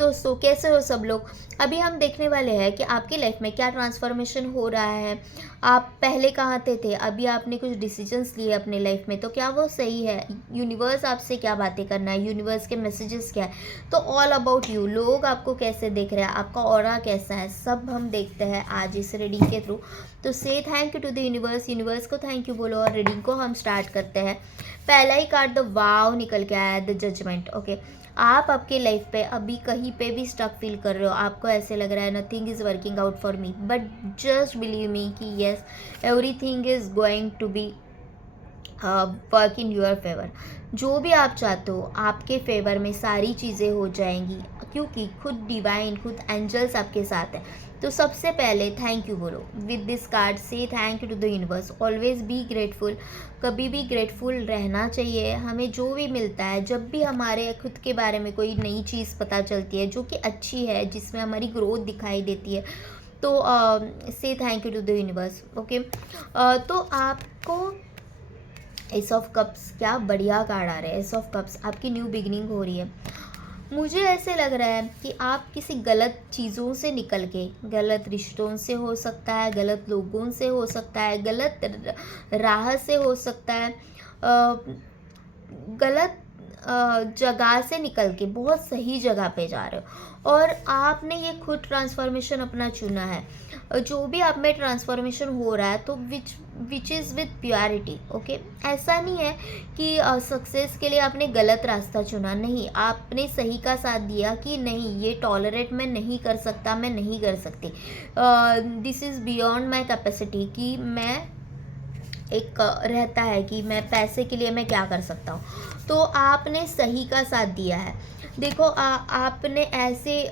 दोस्तों, कैसे हो सब लोग। अभी हम देखने वाले हैं कि आपकी लाइफ में क्या ट्रांसफॉर्मेशन हो रहा है। आप पहले कहाँ थे, अभी आपने कुछ डिसीजंस लिए अपने लाइफ में, तो क्या वो सही है। यूनिवर्स आपसे क्या बातें करना है, यूनिवर्स के मैसेजेस क्या है, तो ऑल अबाउट यू। लोग आपको कैसे देख रहे हैं, आपका ऑरा कैसा है, सब हम देखते हैं आज इस रीडिंग के थ्रू। तो say thank you to the universe, universe को थैंक यू बोलो और रीडिंग को हम स्टार्ट करते हैं। पहला ही कार्ड द वाव निकल के आया है, द जजमेंट। ओके, आप आपके लाइफ पे अभी कहीं पे भी स्टक फील कर रहे हो, आपको ऐसे लग रहा है nothing is working out for me, but just believe me कि yes, everything is going to be work in your favour. जो भी आप चाहते हो आपके फेवर में सारी चीज़ें हो जाएंगी, क्योंकि खुद डिवाइन, खुद एंजल्स आपके साथ है। तो सबसे पहले थैंक यू बोलो with this card, say thank you to the universe. Always be grateful, कभी भी ग्रेटफुल रहना चाहिए। हमें जो भी मिलता है, जब भी हमारे खुद के बारे में कोई नई चीज़ पता चलती है जो कि अच्छी है, जिसमें हमारी ग्रोथ दिखाई देती है, तो say thank you to the universe. Okay, तो आपको एस ऑफ कप्स, क्या बढ़िया कार्ड आ रहे हैं। एस ऑफ कप्स, आपकी न्यू बिगिनिंग हो रही है। मुझे ऐसे लग रहा है कि आप किसी गलत चीज़ों से निकल के, गलत रिश्तों से हो सकता है, गलत लोगों से हो सकता है, गलत राह से हो सकता है, गलत जगह से निकल के बहुत सही जगह पे जा रहे हो, और आपने ये खुद ट्रांसफॉर्मेशन अपना चुना है। जो भी आप में ट्रांसफॉर्मेशन हो रहा है, तो which is with purity. Okay, ऐसा नहीं है कि सक्सेस के लिए आपने गलत रास्ता चुना, नहीं, आपने सही का साथ दिया कि नहीं, ये टॉलरेट मैं नहीं कर सकता, मैं नहीं कर सकती, this is beyond my capacity, कि मैं एक रहता है कि मैं पैसे के लिए मैं क्या कर सकता हूँ। तो आपने सही का साथ दिया है। देखो, आपने ऐसे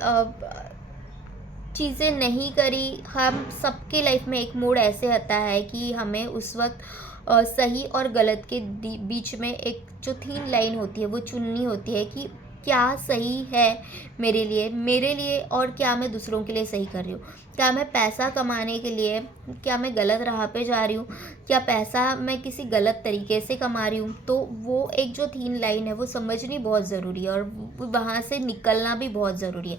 चीज़ें नहीं करी। हम सबके लाइफ में एक मोड़ ऐसे आता है कि हमें उस वक्त सही और गलत के बीच में एक जो थीन लाइन होती है वो चुननी होती है, कि क्या सही है मेरे लिए और क्या मैं दूसरों के लिए सही कर रही हूँ। क्या मैं पैसा कमाने के लिए, क्या मैं गलत राह पे जा रही हूँ, क्या पैसा मैं किसी गलत तरीके से कमा रही हूँ। तो वो एक जो थीन लाइन है वो समझनी बहुत ज़रूरी है, और वहाँ से निकलना भी बहुत ज़रूरी है।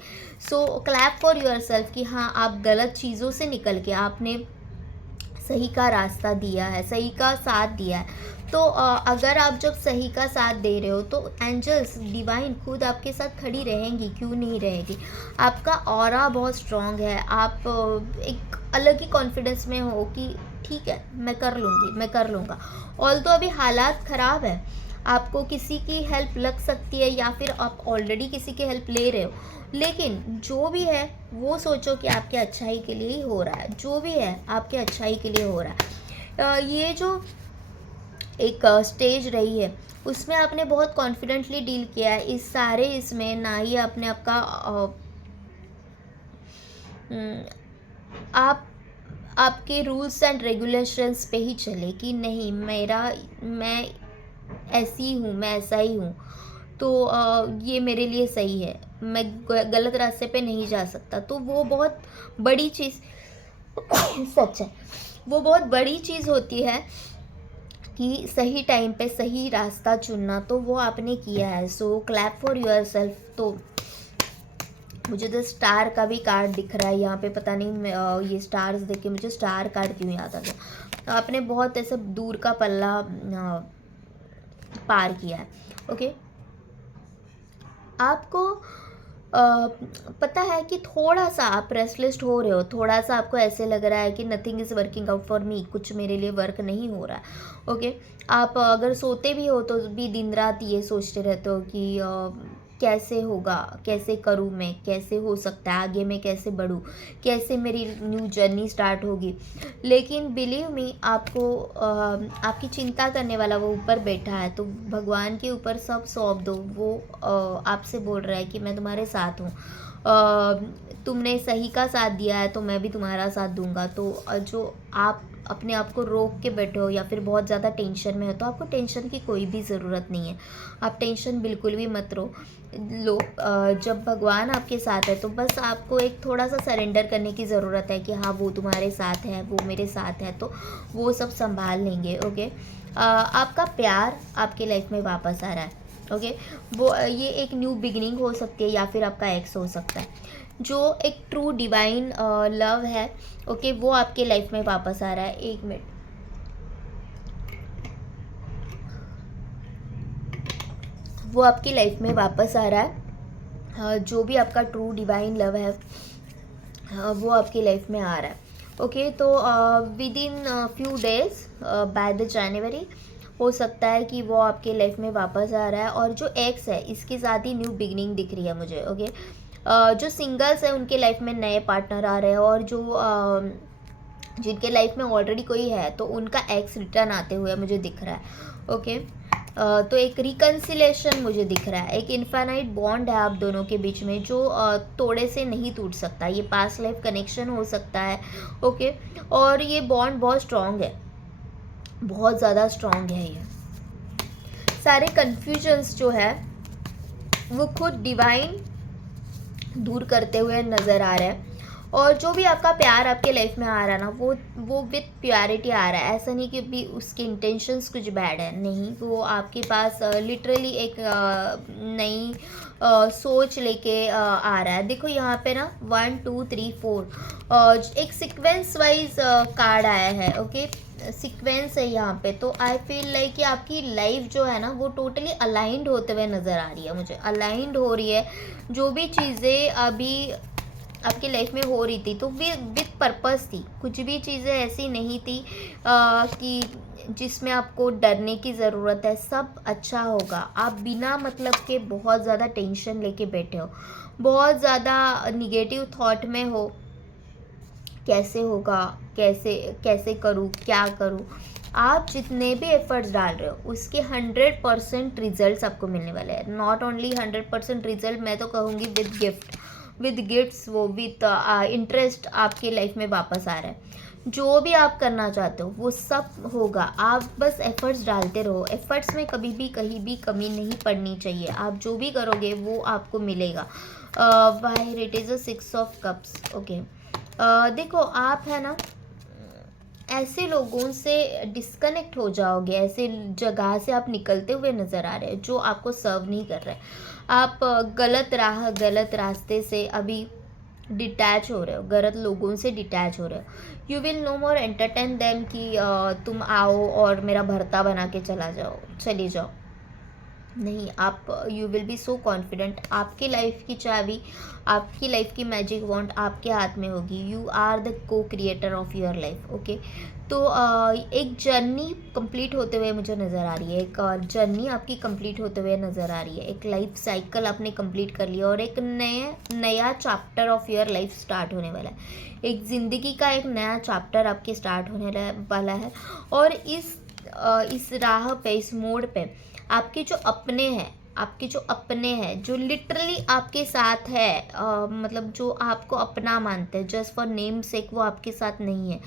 सो क्लैप फॉर योर सेल्फ कि हाँ, आप गलत चीज़ों से निकल के आपने सही का रास्ता दिया है, सही का साथ दिया है। तो अगर आप जब सही का साथ दे रहे हो, तो एंजल्स, डिवाइन खुद आपके साथ खड़ी रहेंगी, क्यों नहीं रहेगी। आपका ऑरा बहुत स्ट्रॉन्ग है। आप एक अलग ही कॉन्फिडेंस में हो कि ठीक है, मैं कर लूँगी, मैं कर लूँगा। ऑल तो अभी हालात ख़राब है, आपको किसी की हेल्प लग सकती है, या फिर आप ऑलरेडी किसी की हेल्प ले रहे हो, लेकिन जो भी है वो सोचो कि आपके अच्छाई के लिए ही हो रहा है। जो भी है आपके अच्छाई के लिए हो रहा है। ये जो एक स्टेज रही है, उसमें आपने बहुत कॉन्फिडेंटली डील किया है। इस सारे इसमें ना ही आपने आपका आप आपके रूल्स एंड रेगुलेशंस पे ही चले कि नहीं, मैं ऐसी हूँ, मैं ऐसा ही हूँ, तो ये मेरे लिए सही है, मैं गलत रास्ते पे नहीं जा सकता। तो वो बहुत बड़ी चीज़ सच है, वो बहुत बड़ी चीज़ होती है कि सही टाइम पे सही रास्ता चुनना, तो वो आपने किया है। सो क्लैप फॉर योर सेल्फ। तो मुझे तो स्टार का भी कार्ड दिख रहा है यहाँ पे, पता नहीं ये स्टार्स देख के मुझे स्टार कार्ड क्यों याद आ गया। आपने बहुत ऐसे दूर का पल्ला पार किया है। ओके, आपको पता है कि थोड़ा सा आप रेस्टलेस हो रहे हो, थोड़ा सा आपको ऐसे लग रहा है कि nothing is working out for मी, कुछ मेरे लिए वर्क नहीं हो रहा है। ओके, आप अगर सोते भी हो तो भी दिन रात ये सोचते रहते हो कि कैसे होगा, कैसे करूँ मैं, कैसे हो सकता है आगे, मैं कैसे बढ़ूँ, कैसे मेरी न्यू जर्नी स्टार्ट होगी। लेकिन बिलीव मी, आपको आपकी चिंता करने वाला वो ऊपर बैठा है, तो भगवान के ऊपर सब सौंप दो। वो आपसे बोल रहा है कि मैं तुम्हारे साथ हूँ, तुमने सही का साथ दिया है तो मैं भी तुम्हारा साथ दूंगा। तो जो आप अपने आप को रोक के बैठे हो या फिर बहुत ज़्यादा टेंशन में हो, तो आपको टेंशन की कोई भी ज़रूरत नहीं है। आप टेंशन बिल्कुल भी मत लो। जब भगवान आपके साथ है, तो बस आपको एक थोड़ा सा सरेंडर करने की ज़रूरत है कि हाँ, वो तुम्हारे साथ है, वो मेरे साथ है, तो वो सब संभाल लेंगे। ओके, आपका प्यार आपके लाइफ में वापस आ रहा है। ओके। वो ये एक न्यू बिगिनिंग हो सकती है या फिर आपका एक्स हो सकता है, जो एक ट्रू डिवाइन लव है। ओके, वो आपके लाइफ में वापस आ रहा है। एक मिनट, वो आपकी लाइफ में वापस आ रहा है। जो भी आपका ट्रू डिवाइन लव है, वो आपकी लाइफ में आ रहा है। ओके, तो with in few days by the January हो सकता है कि वो आपके लाइफ में वापस आ रहा है। और जो एक्स है, इसके साथ ही न्यू बिगनिंग दिख रही है मुझे। ओके, जो सिंगल्स है उनके लाइफ में नए पार्टनर आ रहे हैं, और जो जिनके लाइफ में ऑलरेडी कोई है तो उनका एक्स रिटर्न आते हुए मुझे दिख रहा है। ओके, तो एक रिकन्सिलेशन मुझे दिख रहा है, एक इन्फानाइट बॉन्ड है आप दोनों के बीच में, जो तोड़े से नहीं टूट सकता। ये पास्ट लाइफ कनेक्शन हो सकता है। ओके, और ये बॉन्ड बहुत स्ट्रॉन्ग है, बहुत ज़्यादा स्ट्रॉन्ग है। ये सारे कन्फ्यूजन्स जो है वो खुद डिवाइन दूर करते हुए नज़र आ रहा है। और जो भी आपका प्यार आपके लाइफ में आ रहा है ना, वो विथ प्योरिटी आ रहा है। ऐसा नहीं कि भी उसके इंटेंशंस कुछ बैड है, नहीं, वो आपके पास लिटरली एक नई सोच लेके आ रहा है। देखो यहाँ पे ना 1 2 3 4 एक सीक्वेंस वाइज कार्ड आया है। ओके, सीक्वेंस है यहाँ पे। तो आई फील लाइक कि आपकी लाइफ जो है ना वो टोटली अलाइंड होते हुए नज़र आ रही है मुझे, अलाइंड हो रही है। जो भी चीज़ें अभी आपकी लाइफ में हो रही थी तो विद पर्पस थी। कुछ भी चीज़ें ऐसी नहीं थी कि जिसमें आपको डरने की ज़रूरत है। सब अच्छा होगा। आप बिना मतलब के बहुत ज़्यादा टेंशन लेके बैठे हो, बहुत ज़्यादा निगेटिव थॉट में हो, कैसे होगा, कैसे कैसे करूँ, क्या करूँ। आप जितने भी एफर्ट्स डाल रहे हो उसके 100% रिजल्ट्स आपको मिलने वाले हैं। नॉट ओनली 100% रिजल्ट, मैं तो कहूँगी विद गिफ्ट, विद गिफ्ट्स, वो विद इंटरेस्ट आपकी लाइफ में वापस आ रहा है। जो भी आप करना चाहते हो वो सब होगा। आप बस एफर्ट्स डालते रहो। एफर्ट्स में कभी भी कहीं भी कमी नहीं पड़नी चाहिए। आप जो भी करोगे वो आपको मिलेगा। Why it is a 6 of cups. Okay, देखो आप है ना, ऐसे लोगों से डिस्कनेक्ट हो जाओगे, ऐसे जगह से आप निकलते हुए नज़र आ रहे हैं जो आपको सर्व नहीं कर रहे। आप गलत राह, गलत रास्ते से अभी डिटैच हो रहे हो, गलत लोगों से डिटैच हो रहे हो। You will no more entertain them कि तुम आओ और मेरा भरता बना के चली जाओ। नहीं, आप you will be so confident. आपकी लाइफ की चाबी, आपकी लाइफ की मैजिक वॉन्ड आपके हाथ में होगी। यू आर द को creator of your life. Okay, तो एक जर्नी कंप्लीट होते हुए मुझे नज़र आ रही है। एक जर्नी आपकी कंप्लीट होते हुए नज़र आ रही है। एक लाइफ साइकिल आपने कंप्लीट कर लिया और एक नया chapter of your life start होने वाला है। एक ज़िंदगी का एक नया चैप्टर आपके स्टार्ट होने वाला है। और इस राह पे, इस मोड़ पे आपके जो अपने हैं जो लिटरली आपके साथ है, मतलब जो आपको अपना मानते हैं, जस्ट फॉर नेम सेक वो आपके साथ नहीं है।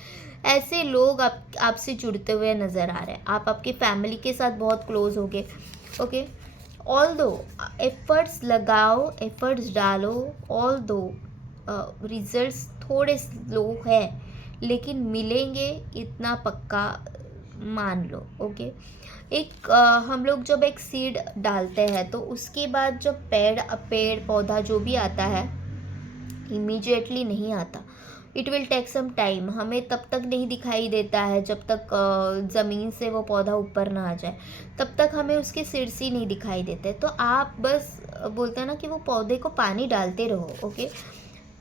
ऐसे लोग आपसे जुड़ते हुए नज़र आ रहे हैं। आप आपकी फैमिली के साथ बहुत क्लोज हो गए। ओके, ऑल दो एफर्ट्स लगाओ, एफर्ट्स डालो, ऑल दो रिजल्ट्स थोड़े स्लो है लेकिन मिलेंगे, इतना पक्का मान लो। ओके, एक हम लोग जब एक सीड डालते हैं तो उसके बाद जब पेड़ पौधा जो भी आता है इमीडिएटली नहीं आता। It will take some time. हमें तब तक नहीं दिखाई देता है जब तक ज़मीन से वो पौधा ऊपर ना आ जाए, तब तक हमें उसके सिर्स ही नहीं दिखाई देते। तो आप बस बोलते हैं ना कि वो पौधे को पानी डालते रहो। ओके,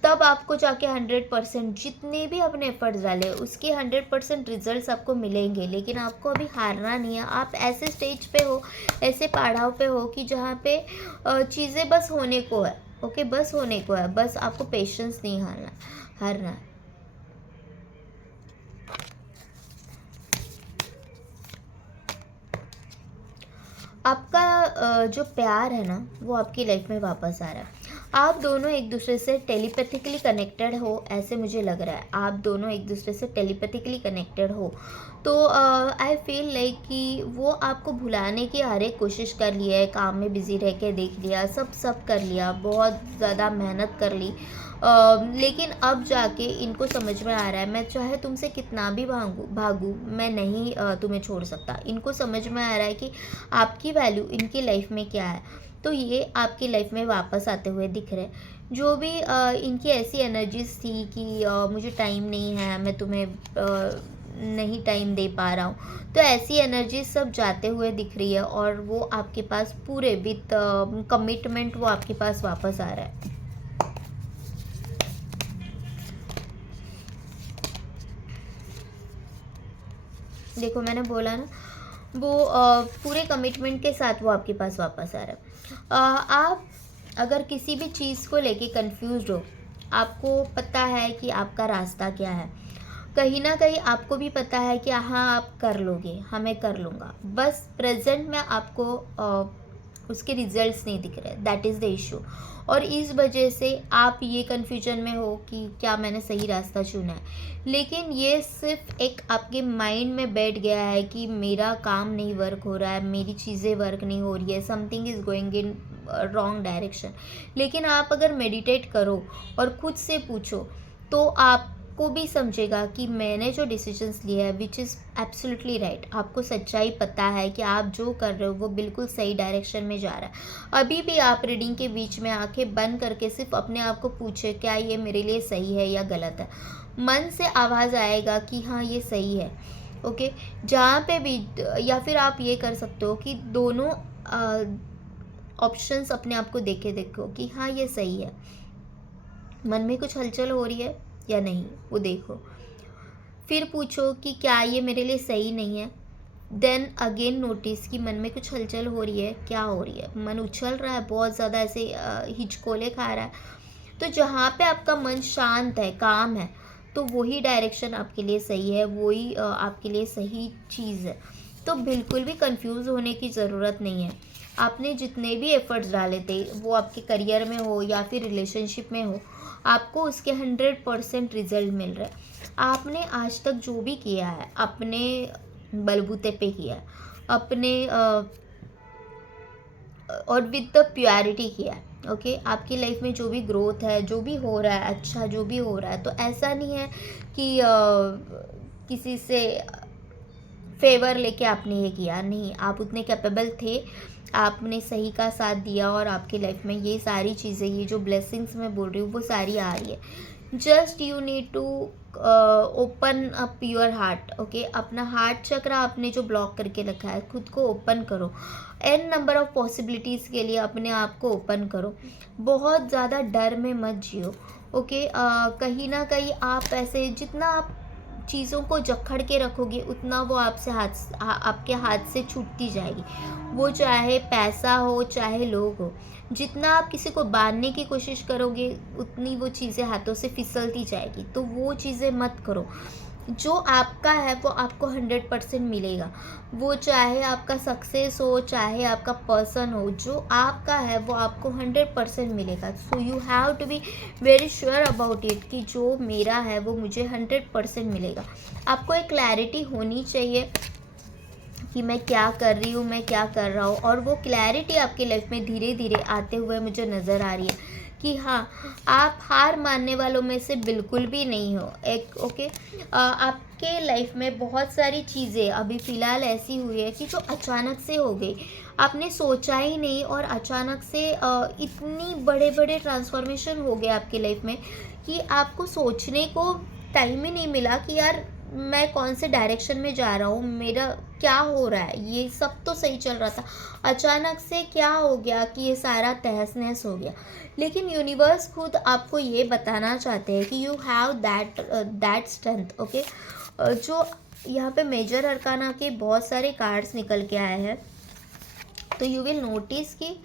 तब आपको जाके 100% जितने भी अपने एफर्ट्स डाले उसके 100% रिजल्ट्स आपको मिलेंगे। लेकिन आपको अभी हारना नहीं है। आप ऐसे स्टेज पे हो, ऐसे पड़ाव पे हो कि जहाँ पे चीज़ें बस होने को है। ओके, बस होने को है, बस आपको पेशेंस नहीं हारना है। आपका जो प्यार है ना वो आपकी लाइफ में वापस आ रहा है। आप दोनों एक दूसरे से टेलीपैथिकली कनेक्टेड हो, ऐसे मुझे लग रहा है। आप दोनों एक दूसरे से टेलीपैथिकली कनेक्टेड हो। तो आई फील लाइक कि वो आपको भुलाने की हर एक कोशिश कर ली है, काम में बिज़ी रह के देख लिया, सब सब कर लिया, बहुत ज़्यादा मेहनत कर ली। लेकिन अब जाके इनको समझ में आ रहा है, मैं चाहे तुमसे कितना भी भागूँ भागूँ, मैं नहीं तुम्हें छोड़ सकता। इनको समझ में आ रहा है कि आपकी वैल्यू इनकी लाइफ में क्या है। तो ये आपकी लाइफ में वापस आते हुए दिख रहे हैं। जो भी इनकी ऐसी एनर्जीज थी कि मुझे टाइम नहीं है, मैं तुम्हें नहीं टाइम दे पा रहा हूँ, तो ऐसी एनर्जी सब जाते हुए दिख रही है और वो आपके पास पूरे विथ कमिटमेंट वो आपके पास वापस आ रहा है। देखो मैंने बोला ना, वो पूरे कमिटमेंट के साथ वो आपके पास वापस आ रहा है। आप अगर किसी भी चीज़ को लेके कंफ्यूज्ड हो, आपको पता है कि आपका रास्ता क्या है, कहीं ना कहीं आपको भी पता है कि हाँ आप कर लोगे, हाँ मैं कर लूँगा, बस प्रेजेंट में आपको उसके रिजल्ट्स नहीं दिख रहे, दैट इज़ द इशू। और इस वजह से आप ये कन्फ्यूजन में हो कि क्या मैंने सही रास्ता चुना है। लेकिन ये सिर्फ एक आपके माइंड में बैठ गया है कि मेरा काम नहीं वर्क हो रहा है, मेरी चीज़ें वर्क नहीं हो रही है, something is going in wrong direction. लेकिन आप अगर मेडिटेट करो और खुद से पूछो, तो आपको भी समझेगा कि मैंने जो डिसीजंस लिए हैं विच इज़ एब्सोल्युटली राइट। आपको सच्चाई पता है कि आप जो कर रहे हो वो बिल्कुल सही डायरेक्शन में जा रहा है। अभी भी आप रीडिंग के बीच में आंखें बंद करके सिर्फ अपने आप को पूछे, क्या ये मेरे लिए सही है या गलत है। मन से आवाज़ आएगा कि हाँ ये सही है। ओके, जहाँ पे भी, या फिर आप ये कर सकते हो कि दोनों ऑप्शंस अपने आप को देखे देखो कि हाँ ये सही है। मन में कुछ हलचल हो रही है या नहीं, वो देखो। फिर पूछो कि क्या ये मेरे लिए सही नहीं है। देन अगेन नोटिस कि मन में कुछ हलचल हो रही है, क्या हो रही है, मन उछल रहा है बहुत ज़्यादा, ऐसे हिचकोले खा रहा है। तो जहाँ पे आपका मन शांत है, काम है, तो वही डायरेक्शन आपके लिए सही है, वही आपके लिए सही चीज़ है। तो बिल्कुल भी कंफ्यूज होने की ज़रूरत नहीं है। आपने जितने भी एफर्ट्स डाले थे, वो आपके करियर में हो या फिर रिलेशनशिप में हो, आपको उसके 100% रिजल्ट मिल रहा है। आपने आज तक जो भी किया है अपने बलबूते पे किया है, अपने और विद द प्योरिटी किया है। ओके, आपकी लाइफ में जो भी ग्रोथ है, जो भी हो रहा है, अच्छा जो भी हो रहा है, तो ऐसा नहीं है कि किसी से फेवर लेके आपने ये किया, नहीं, आप उतने कैपेबल थे, आपने सही का साथ दिया और आपकी लाइफ में ये सारी चीज़ें, ये जो ब्लेसिंग्स मैं बोल रही हूँ वो सारी आ रही है। Just you need to open up your heart. Okay, अपना हार्ट चक्र आपने जो ब्लॉक करके रखा है, खुद को ओपन करो। एन नंबर ऑफ पॉसिबिलिटीज़ के लिए अपने आप को ओपन करो। बहुत ज़्यादा डर में मत जियो। ओके, कहीं ना कहीं आप ऐसे, जितना आप चीज़ों को जकड़ के रखोगे उतना वो आपके हाथ से छूटती जाएगी। वो चाहे पैसा हो, चाहे लोग हो। जितना आप किसी को बांधने की कोशिश करोगे उतनी वो चीज़ें हाथों से फिसलती जाएगी। तो वो चीज़ें मत करो। जो आपका है वो आपको 100% मिलेगा। वो चाहे आपका सक्सेस हो, चाहे आपका पर्सन हो, जो आपका है वो आपको 100% मिलेगा। So you have to be very sure about it कि जो मेरा है वो मुझे 100% मिलेगा। आपको एक क्लैरिटी होनी चाहिए कि मैं क्या कर रही हूँ, मैं क्या कर रहा हूँ। और वो क्लैरिटी आपकी लाइफ में धीरे धीरे आते हुए मुझे नज़र आ रही है कि हाँ, आप हार मानने वालों में से बिल्कुल भी नहीं हो। एक ओके, आपके लाइफ में बहुत सारी चीज़ें अभी फ़िलहाल ऐसी हुई है कि जो अचानक से हो गई, आपने सोचा ही नहीं, और अचानक से इतनी बड़े बड़े ट्रांसफॉर्मेशन हो गए आपकी लाइफ में कि आपको सोचने को टाइम ही नहीं मिला कि यार मैं कौन से डायरेक्शन में जा रहा हूँ, मेरा क्या हो रहा है। ये सब तो सही चल रहा था, अचानक से क्या हो गया कि ये सारा तहस नहस हो गया। लेकिन यूनिवर्स खुद आपको ये बताना चाहते हैं कि you have that strength. Okay, जो यहाँ पे मेजर अरकाना के बहुत सारे कार्ड्स निकल के आए हैं, तो यू विल नोटिस कि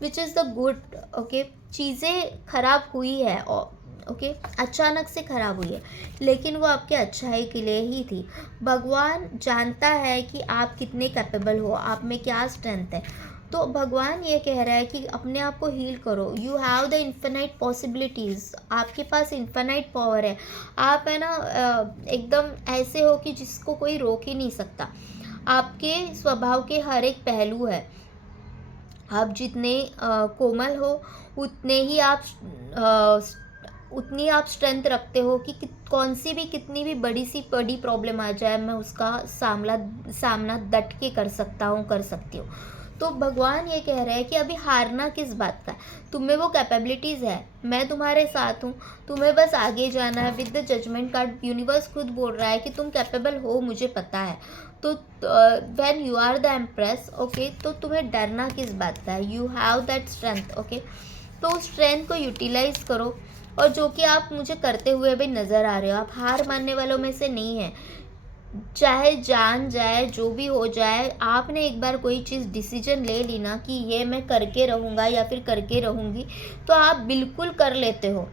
which is the good. Okay, चीज़ें खराब हुई है, ओके, अचानक से खराब हुई है, लेकिन वो आपके अच्छाई के लिए ही थी। भगवान जानता है कि आप कितने कैपेबल हो, आप में क्या स्ट्रेंथ है। तो भगवान ये कह रहा है कि अपने आप को हील करो। You have the infinite possibilities, आपके पास इन्फिनाइट पावर है। आप है ना एकदम ऐसे हो कि जिसको कोई रोक ही नहीं सकता। आपके स्वभाव के हर एक पहलू है। आप जितने कोमल हो, उतने ही आप उतनी आप स्ट्रेंथ रखते हो कि कौन सी भी कितनी भी बड़ी प्रॉब्लम आ जाए, मैं उसका सामना डट के कर सकता हूँ, कर सकती हूँ। तो भगवान ये कह रहे हैं कि अभी हारना किस बात का है, तुम्हें वो कैपेबिलिटीज़ है, मैं तुम्हारे साथ हूँ, तुम्हें बस आगे जाना है। With the judgement card universe खुद बोल रहा है कि तुम कैपेबल हो, मुझे पता है। तो when you are the empress, okay, तो तुम्हें डरना किस बात का है, you have that strength, okay. तो उस स्ट्रेंथ को यूटिलाइज करो, और जो कि आप मुझे करते हुए भी नज़र आ रहे हो। आप हार मानने वालों में से नहीं हैं। चाहे जान जाए, जो भी हो जाए, आपने एक बार कोई चीज़ डिसीजन ले ली ना कि ये मैं करके रहूँगा या फिर करके रहूँगी, तो आप बिल्कुल कर लेते हो।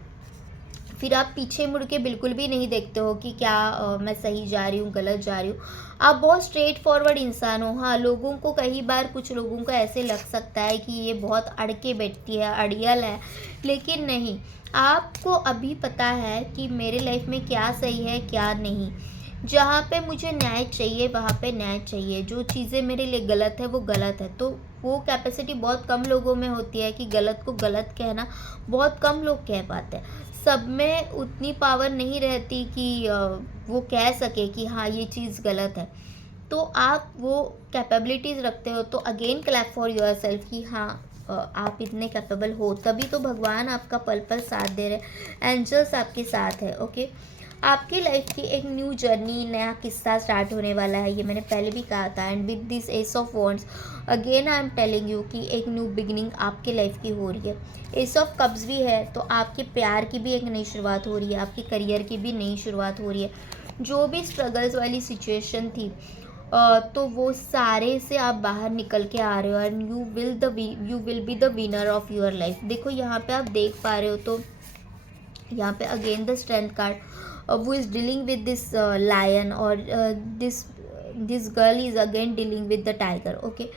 फिर आप पीछे मुड़ के बिल्कुल भी नहीं देखते हो कि क्या मैं सही जा रही हूँ, गलत जा रही हूँ। आप बहुत स्ट्रेट फॉरवर्ड इंसान हो। हाँ, लोगों को कई बार कुछ लोगों को ऐसे लग सकता है कि ये बहुत अड़ के बैठती है, अड़ियल है, लेकिन नहीं। आपको अभी पता है कि मेरे लाइफ में क्या सही है, क्या नहीं। जहाँ पे मुझे न्याय चाहिए, वहाँ पे न्याय चाहिए। जो चीज़ें मेरे लिए गलत है, वो गलत है। तो वो कैपेसिटी बहुत कम लोगों में होती है कि गलत को गलत कहना, बहुत कम लोग कह पाते हैं। सब में उतनी पावर नहीं रहती कि वो कह सके कि हाँ, ये चीज़ गलत है। तो आप वो कैपेबिलिटीज़ रखते हो, तो अगेन क्लैप फॉर योरसेल्फ कि हाँ, आप इतने कैपेबल हो। तभी तो भगवान आपका पल पल साथ दे रहे हैं, एंजल्स आपके साथ है, ओके। आपकी लाइफ की एक न्यू जर्नी, नया किस्सा स्टार्ट होने वाला है, ये मैंने पहले भी कहा था। And with this S of wands, again I am telling you कि एक न्यू बिगिनिंग आपके लाइफ की हो रही है। एस ऑफ कप्स भी है, तो आपके प्यार की भी एक नई शुरुआत हो रही है, आपके करियर की भी नई शुरुआत हो रही है। जो भी स्ट्रगल्स वाली सिचुएशन थी, तो वो सारे से आप बाहर निकल के आ रहे हो, and you will be the winner of your life. देखो यहाँ पे आप देख पा रहे हो, तो यहाँ पे अगेन द स्ट्रेंथ कार्ड, वो is dealing with this lion, और this girl is again dealing with the tiger, okay.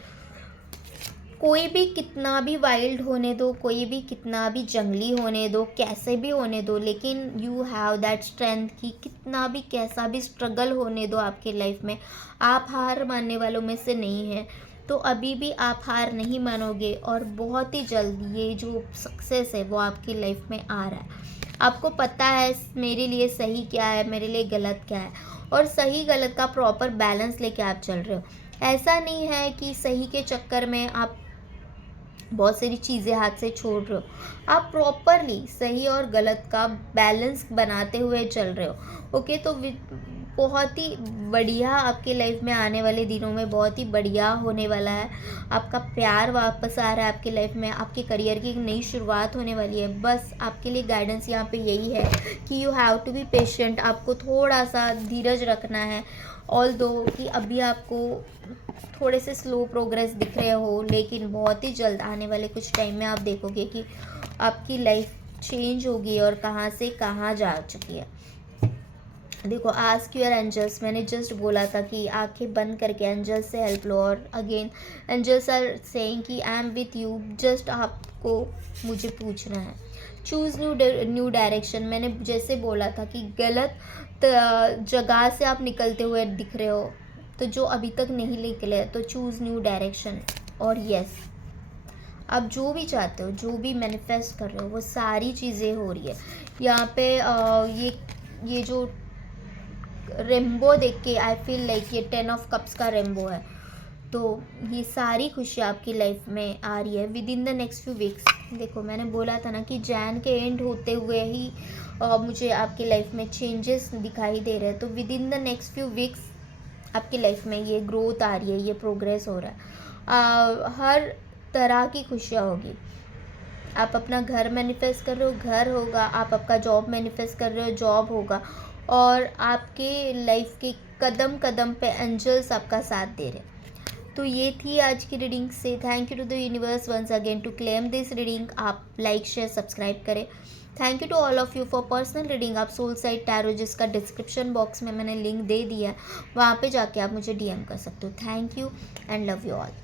कोई भी कितना भी वाइल्ड होने दो, कोई भी कितना भी जंगली होने दो, कैसे भी होने दो, लेकिन यू हैव दैट स्ट्रेंथ कि कितना भी कैसा भी स्ट्रगल होने दो आपके लाइफ में, आप हार मानने वालों में से नहीं हैं। तो अभी भी आप हार नहीं मानोगे, और बहुत ही जल्द ये जो सक्सेस है वो आपकी लाइफ में आ रहा है। आपको पता है मेरे लिए सही क्या है, मेरे लिए गलत क्या है, और सही गलत का प्रॉपर बैलेंस लेके आप चल रहे हो। ऐसा नहीं है कि सही के चक्कर में आप बहुत सारी चीज़ें हाथ से छोड़ रहे हो। आप प्रॉपरली सही और गलत का बैलेंस बनाते हुए चल रहे हो, ओके। तो बहुत ही बढ़िया आपके लाइफ में आने वाले दिनों में बहुत ही बढ़िया होने वाला है। आपका प्यार वापस आ रहा है आपकी लाइफ में, आपके करियर की एक नई शुरुआत होने वाली है। बस आपके लिए गाइडेंस यहाँ पे यही है कि you have to be patient, आपको थोड़ा सा धीरज रखना है। ऑल दो कि अभी आपको थोड़े से स्लो प्रोग्रेस दिख रहे हो, लेकिन बहुत ही जल्द आने वाले कुछ टाइम में आप देखोगे कि आपकी लाइफ चेंज होगी और कहाँ से कहाँ जा चुकी है। देखो, आस्क योर एंजल्स, मैंने जस्ट बोला था कि आंखें बंद करके एंजल्स से हेल्प लो, और अगेन एंजल्स आर सेइंग कि I am with you, just आपको मुझे पूछना है। चूज़ न्यू डायरेक्शन, मैंने जैसे बोला था कि गलत जगह से आप निकलते हुए दिख रहे हो, तो जो अभी तक नहीं निकले, तो चूज़ न्यू डायरेक्शन। और यस, आप जो भी चाहते हो, जो भी मैनिफेस्ट कर रहे हो, वो सारी चीज़ें हो रही है। यहाँ पे ये जो रेम्बो देख के आई फील लाइक ये 10 ऑफ कप्स का रेम्बो है। तो ये सारी खुशियाँ आपकी लाइफ में आ रही है with in the next few weeks. देखो, मैंने बोला था ना कि जैन के एंड होते हुए ही मुझे आपकी लाइफ में चेंजेस दिखाई दे रहे हैं। तो with in the next few weeks आपकी लाइफ में ये ग्रोथ आ रही है, ये प्रोग्रेस हो रहा है। हर तरह की खुशियाँ होगी। आप अपना घर मैनिफेस्ट कर रहे हो, घर होगा। आप आपका जॉब मैनिफेस्ट कर रहे हो, जॉब होगा। और आपके लाइफ के कदम कदम पे एंजल्स आपका साथ दे रहे हैं। तो ये थी आज की reading. Say thank you to the universe once again to claim this reading. आप लाइक शेयर सब्सक्राइब करें। Thank you to all of you for personal reading. आप सोल साइड टैरो, जिसका डिस्क्रिप्शन बॉक्स में मैंने लिंक दे दिया है, वहाँ पे जाके आप मुझे DM कर सकते हो। Thank you and love you all.